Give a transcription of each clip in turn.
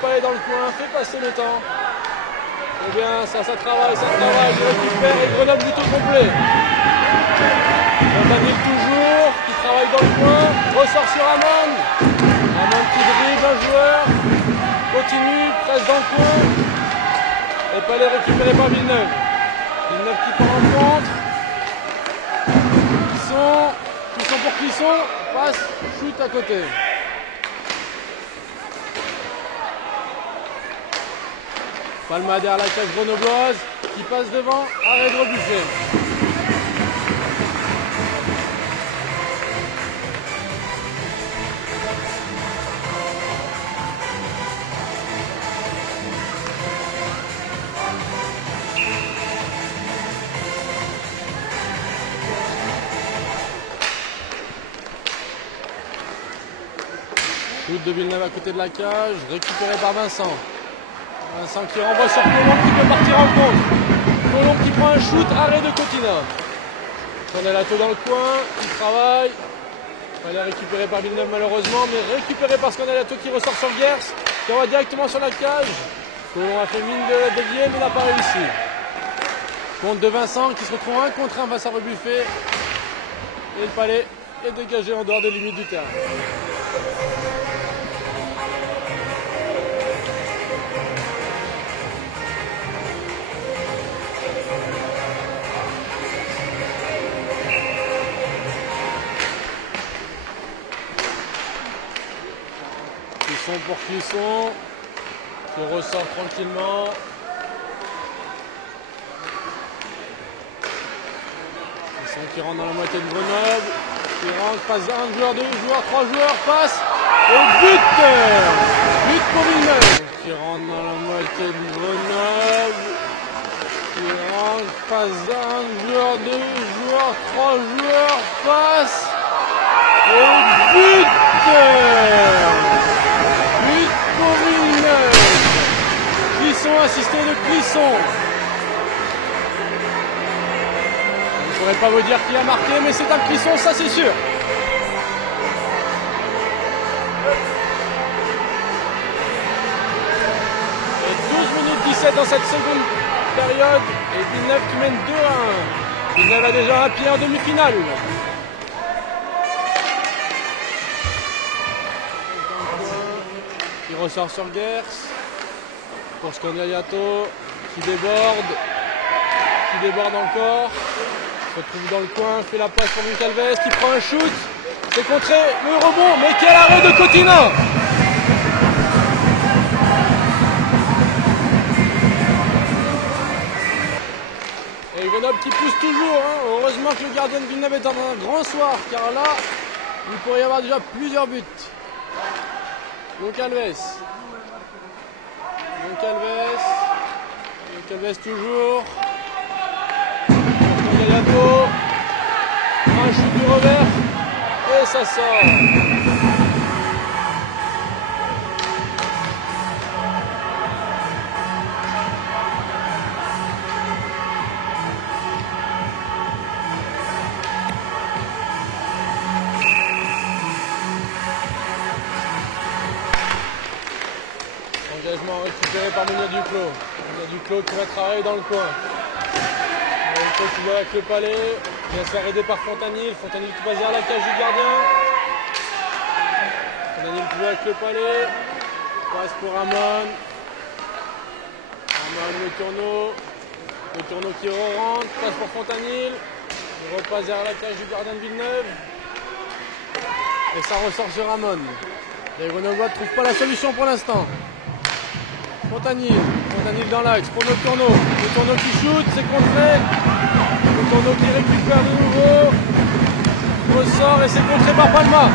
Aller dans le coin, fait passer le temps. C'est bien, ça travaille, il récupère et Grenoble du tout complet. Fontanil toujours, qui travaille dans le coin, ressort sur Amon. Amon qui dribble un joueur, continue, presse dans le coin. Et pas les récupérer par Villeneuve. Villeneuve qui part en contre. Clisson pour Clisson, passe, shoot à côté. Palma derrière la cage grenobloise, qui passe devant, arrêt de rebuffer. Shoot de Villeneuve à côté de la cage, récupéré par Vincent. Vincent qui renvoie sur Colomb qui peut partir en contre. Colomb qui prend un shoot, arrêt de Cotina. Cornelato dans le coin, il travaille. Fallait récupérer par Villeneuve malheureusement, mais récupéré par Cornelato qui ressort sur Gers, qui envoie directement sur la cage. Colomb a fait mine de dévier mais n'a pas réussi. Compte de Vincent qui se retrouve 1 contre 1 face à Rebuffet. Et le palais est dégagé en dehors des limites du terrain. Pour Clisson, qui ressort tranquillement. Clisson qui rentre dans la moitié de Grenoble, qui rentre, passe un joueur, 2 joueurs, 3 joueurs, passe, et but pour Villeneuve, qui rentre dans la moitié de Grenoble, qui rentre, passe un joueur, 2 joueurs, 3 joueurs, passe, et but pour Villeneuve. Clisson, assisté de Clisson. Je ne pourrais pas vous dire qui a marqué, mais c'est un Clisson, ça c'est sûr. Et 12 minutes 17 dans cette seconde période. Et Villeneuve qui mène 2-1. Villeneuve a déjà un pied en demi-finale. Il ressort sur Gers, pour Cornelato, qui déborde encore, se retrouve dans le coin, fait la passe pour Goncalves, qui prend un shoot, c'est contré, le rebond, mais quel arrêt de Cotina! Et Grenoble qui pousse toujours, hein. Heureusement que le gardien de Villeneuve est dans un grand soir, car là, il pourrait y avoir déjà plusieurs buts. Goncalves toujours. Cornelato. Un shoot du revers. Et ça sort. Engagement récupéré par Monia Duclos. Monia Duclos qui va travailler dans le coin. Duclos qui va avec le palais. Il va se faire aider par Fontanil. Fontanil qui passe vers la cage du gardien. Fontanil qui va avec le palais. Passe pour Amon. Amon le tourneau. Le tourneau qui re-rentre. Passe pour Fontanil. Il repasse vers la cage du gardien de Villeneuve. Et ça ressort sur Amon. Les Grenoblois ne trouvent pas la solution pour l'instant. Fontanil dans l'axe pour le tourneau qui shoot, c'est contré. Le tourneau qui récupère de nouveau. Ressort et c'est contré par Palma.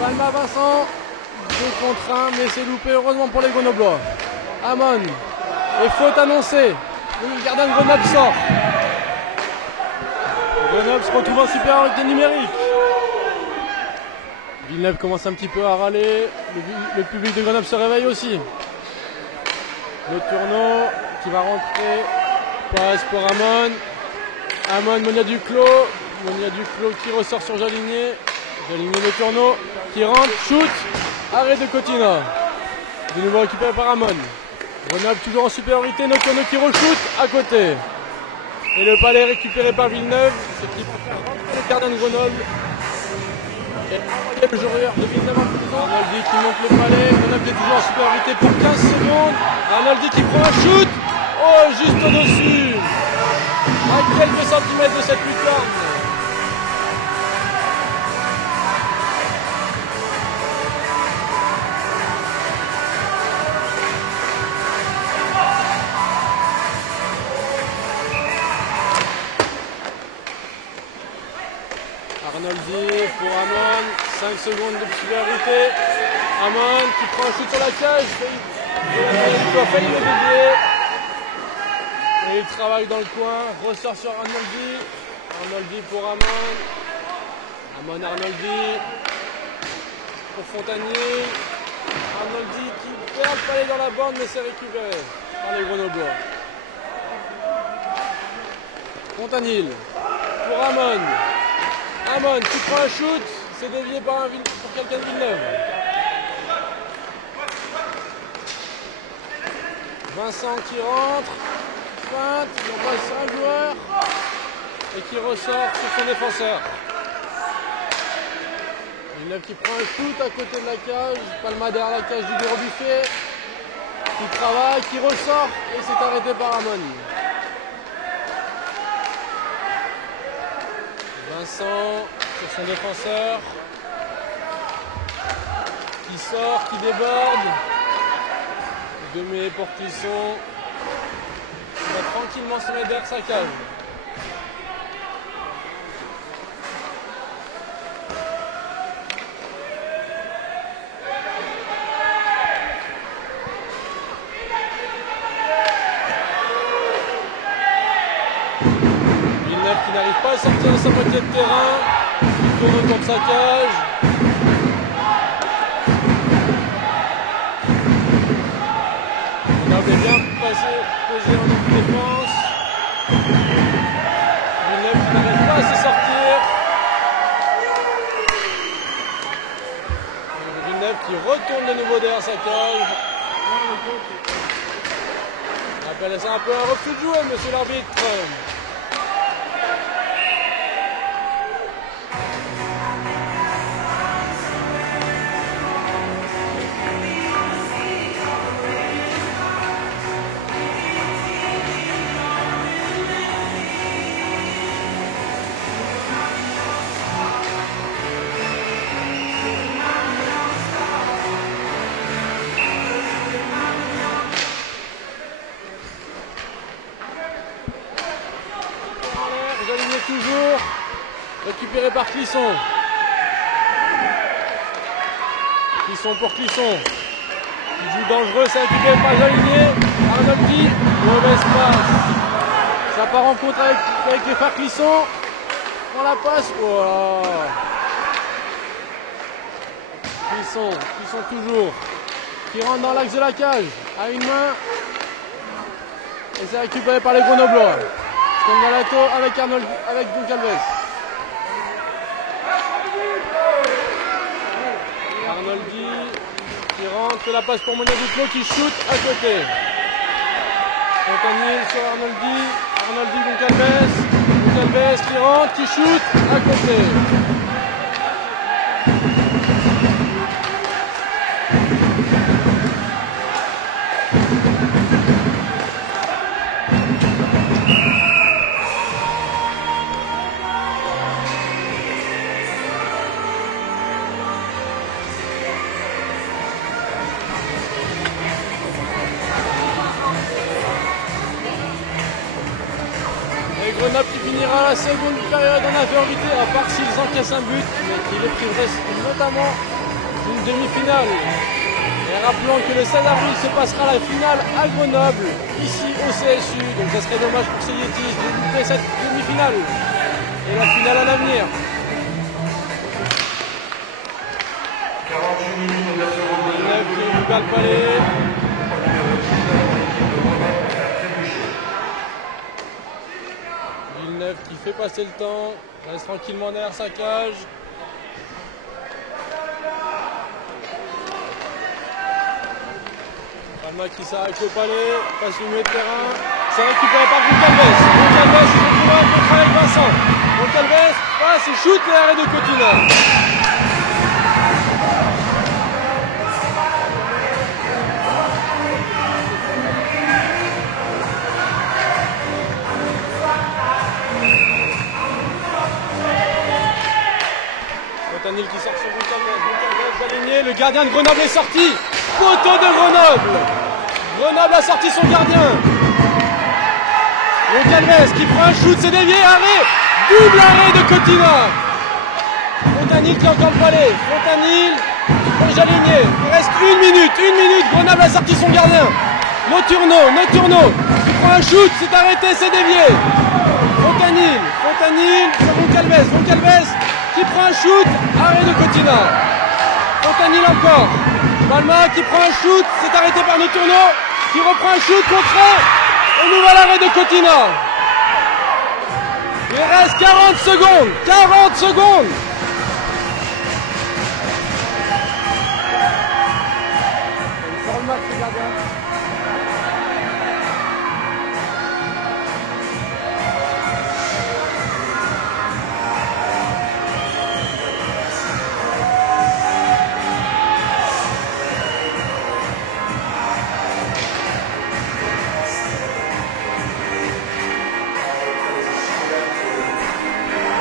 Palma Vincent, 2 contre 1, mais c'est loupé heureusement pour les Grenoblois. Amon, et faute annoncée. Le gardien de Grenoble sort. Grenoble se retrouve en supériorité numérique. Villeneuve commence un petit peu à râler. Le public de Grenoble se réveille aussi. Le tourneau qui va rentrer, passe pour Amon. Monia Duclos qui ressort sur Jaligné. Jaligné le tourneau qui rentre, shoot, arrêt de Cotina. De nouveau récupéré par Amon. Grenoble toujours en supériorité, Nokiono qui re-shoot à côté. Et le palais récupéré par Villeneuve, ce qui peut faire rentrer le gardien de Grenoble. Et envoyer le joueur de Villeneuve en prison. Arnoldi qui monte le palais, Grenoble est toujours en supériorité pour 15 secondes. Arnoldi qui prend un shoot. Oh, juste au-dessus. À quelques centimètres de cette lucarne. Arnoldi pour Amon, 5 secondes de supériorité. Amon qui prend un shoot sur la cage, il a failli le dévier. Et il travaille dans le coin, ressort sur Arnoldi. Arnoldi pour Amon. Amon Arnoldi pour Fontanier. Arnoldi qui perd le palais dans la bande mais c'est récupéré par les Grenoblois. Fontanil pour Amon. Amon qui prend un shoot, c'est dévié par pour quelqu'un de Villeneuve. Vincent qui rentre, feinte, il en passe sur un joueur et qui ressort sur son défenseur. Villeneuve qui prend un shoot à côté de la cage, Palma derrière la cage du Gros Buffet, qui travaille, qui ressort et c'est arrêté par Amon. Vincent sur son défenseur, qui sort, qui déborde, Demé pour Clisson, il va tranquillement se mettre derrière sa cage. Villeneuve qui n'arrive pas à sortir de sa moitié de terrain, qui tourne autour de sa cage. Grenoble est bien posé en défense. Villeneuve qui n'arrive pas à se sortir. Villeneuve qui retourne de nouveau derrière sa cage. On appelle ça un peu un refus de jouer, monsieur l'arbitre. Toujours récupéré par Clisson. Clisson pour Clisson. Il joue dangereux, c'est récupéré par Jolinier. Arnoldi, mauvaise passe. Ça part en contre avec les frères Clisson. On la passe. Voilà. Clisson toujours. Qui rentre dans l'axe de la cage. À une main. Et c'est récupéré par les Grenoblois. Comme dans l'auto avec Goncalves. Arnoldi qui rentre, la passe pour Monia Duclos qui shoot à côté. Fontanier sur Arnoldi Goncalves qui rentre, qui shoot à côté. Grenoble qui finira la seconde période en infériorité, à part s'ils encaissent un but, mais qui les priverait notamment d'une demi-finale. Et rappelons que le 16 avril se passera la finale à Grenoble, ici au CSU, donc ça serait dommage pour ces Yetis de louper cette demi-finale et la finale à l'avenir. 48 minutes de Villeneuve qui récupère le palais. Villeneuve qui fait passer le temps, reste tranquillement derrière sa cage. Balma qui s'arrête au palais, passe le milieu de terrain, c'est récupéré par Goncalves. Goncalves se retrouve à un contre avec Vincent. Goncalves passe et shoot et arrêt de Cotina. Fontanil qui sort sur Goncalves aligné, le gardien de Grenoble est sorti. Poteau de Grenoble. Grenoble a sorti son gardien. Goncalves qui prend un shoot, c'est dévié, arrêt. Double arrêt de Cotina. Fontanil qui a encore le palais. Fontanil, aligné. Il reste une minute. Grenoble a sorti son gardien. Noturno qui prend un shoot, c'est arrêté, c'est dévié. Fontanil sur Goncalves qui prend un shoot, arrêt de Cotina. Fontanil encore. Balma qui prend un shoot, c'est arrêté par Noturno, qui reprend un shoot, contré, et nouvel arrêt de Cotina. Il reste 40 secondes. Il sort le match, le gardien.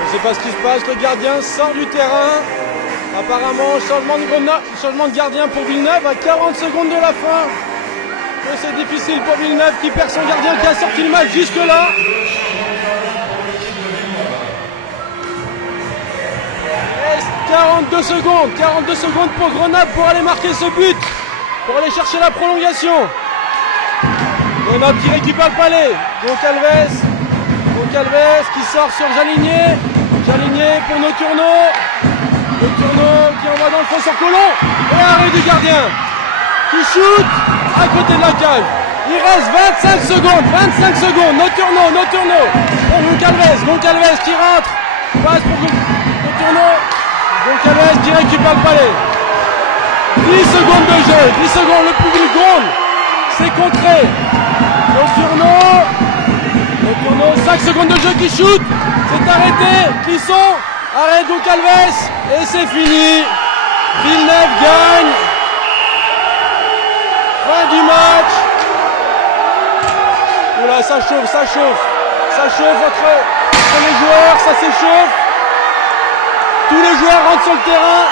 Je ne sais pas ce qui se passe, le gardien sort du terrain. Apparemment, changement de gardien pour Villeneuve à 40 secondes de la fin. C'est difficile pour Villeneuve qui perd son gardien qui a sorti le match jusque-là. Il reste 42 secondes pour Grenoble pour aller marquer ce but, pour aller chercher la prolongation. Grenoble qui récupère le palais. Goncalves qui sort sur Jaligné pour Noturno qui envoie dans le fond sur Colomb et arrêt du gardien qui shoot à côté de la cage. Il reste 25 secondes. Noturno pour Goncalves qui rentre, passe pour Noturno. Goncalves qui récupère le palais. 10 secondes de jeu, le public gronde, c'est contré. Noturno, 5 secondes de jeu qui shoot, c'est arrêté, Clisson, arrêt de Goncalves, et c'est fini. Villeneuve gagne. Fin du match. Oula, ça chauffe entre les joueurs, ça s'échauffe. Tous les joueurs rentrent sur le terrain.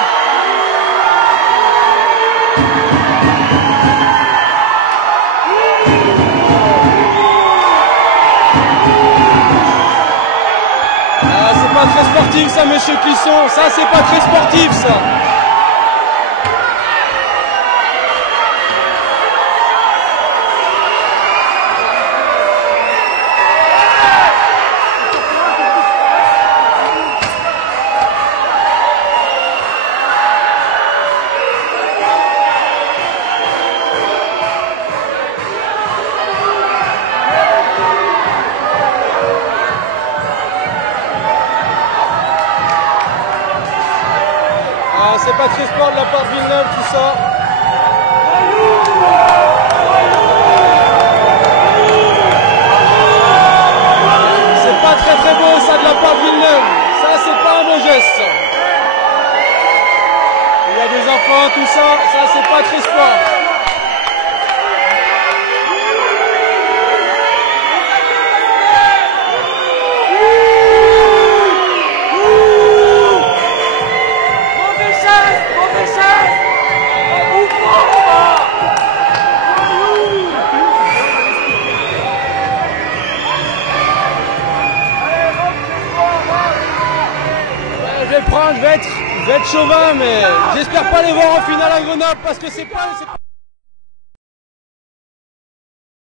Pas très sportif ça, monsieur Clisson, ça c'est pas très sportif ça. C'est pas très sport de la part de Villeneuve tout ça. C'est pas très beau ça de la part de Villeneuve. Ça c'est pas un beau geste ça. Il y a des enfants, tout ça c'est pas très sport. Je vais être chauvin, mais j'espère pas les voir en finale à Grenoble parce que c'est pas